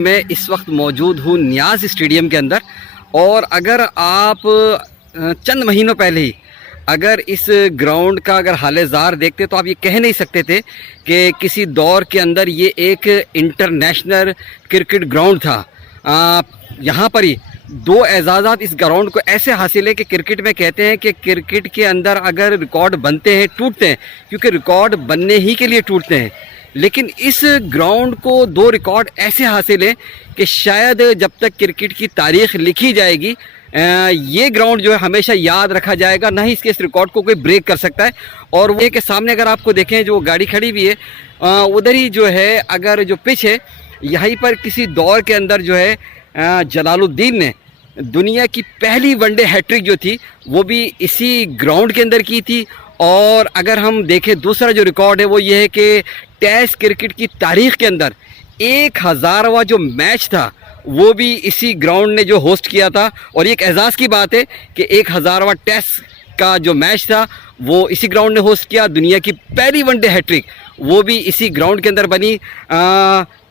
मैं इस वक्त मौजूद हूँ नियाज़ स्टेडियम के अंदर। और अगर आप चंद महीनों पहले ही अगर इस ग्राउंड का अगर हाल-ए-ज़ार देखते तो आप ये कह नहीं सकते थे कि किसी दौर के अंदर ये एक इंटरनेशनल क्रिकेट ग्राउंड था। यहाँ पर ही दो एजाज़ात इस ग्राउंड को ऐसे हासिल है कि क्रिकेट में कहते हैं कि क्रिकेट के अंदर अगर रिकॉर्ड बनते हैं टूटते हैं, क्योंकि रिकॉर्ड बनने ही के लिए टूटते हैं। लेकिन इस ग्राउंड को दो रिकॉर्ड ऐसे हासिल हैं कि शायद जब तक क्रिकेट की तारीख़ लिखी जाएगी ये ग्राउंड जो है हमेशा याद रखा जाएगा, ना ही इसके इस रिकॉर्ड को कोई ब्रेक कर सकता है। और वो के सामने अगर आपको देखें जो गाड़ी खड़ी हुई है उधर ही जो है अगर जो पिच है यहीं पर किसी दौर के अंदर जो है जलालुद्दीन ने दुनिया की पहली वनडे हैट्रिक जो थी वो भी इसी ग्राउंड के अंदर की थी। और अगर हम देखें दूसरा जो रिकॉर्ड है वो ये है कि टेस्ट क्रिकेट की तारीख़ के अंदर 1000वां जो मैच था वो भी इसी ग्राउंड ने जो होस्ट किया था। और एक एजाज़ की बात है कि 1000वां टेस्ट का जो मैच था वो इसी ग्राउंड ने होस्ट किया। दुनिया की पहली वनडे हैट्रिक वो भी इसी ग्राउंड के अंदर बनी।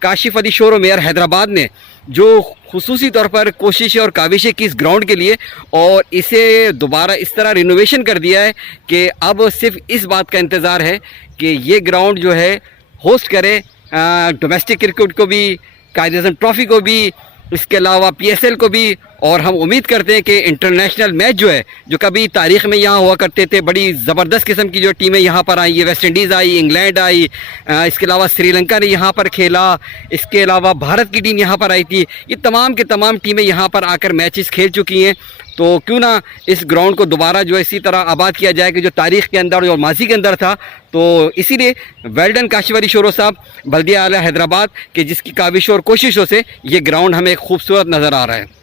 काशिफ अली शोर मेयर हैदराबाद ने जो खुसूसी तौर पर कोशिशें और काविशें की इस ग्राउंड के लिए, और इसे दोबारा इस तरह रिनोवेशन कर दिया है कि अब सिर्फ इस बात का इंतज़ार है कि ये ग्राउंड जो है होस्ट करे डोमेस्टिक क्रिकेट को भी, कायद-ए-आज़म ट्रॉफ़ी को भी, इसके अलावा PSL को भी। और हम उम्मीद करते हैं कि इंटरनेशनल मैच जो है जो कभी तारीख़ में यहाँ हुआ करते थे, बड़ी ज़बरदस्त किस्म की जो टीमें यहाँ पर आई है, वेस्ट इंडीज़ आई, इंग्लैंड आई, इसके अलावा श्रीलंका ने यहाँ पर खेला, इसके अलावा भारत की टीम यहाँ पर आई थी, ये तमाम के तमाम टीमें यहाँ पर आकर मैचेस खेल चुकी हैं। तो क्यों ना इस ग्राउंड को दोबारा जो है इसी तरह आबाद किया जाए कि जो तारीख़ के अंदर और माजी के अंदर था। तो इसीलिए well done Kashif Ali sorrow साहब, बल्दिया आला हैदराबाद, कि जिसकी काविशों और कोशिशों से ये ग्राउंड हमें खूबसूरत नज़र आ रहा है।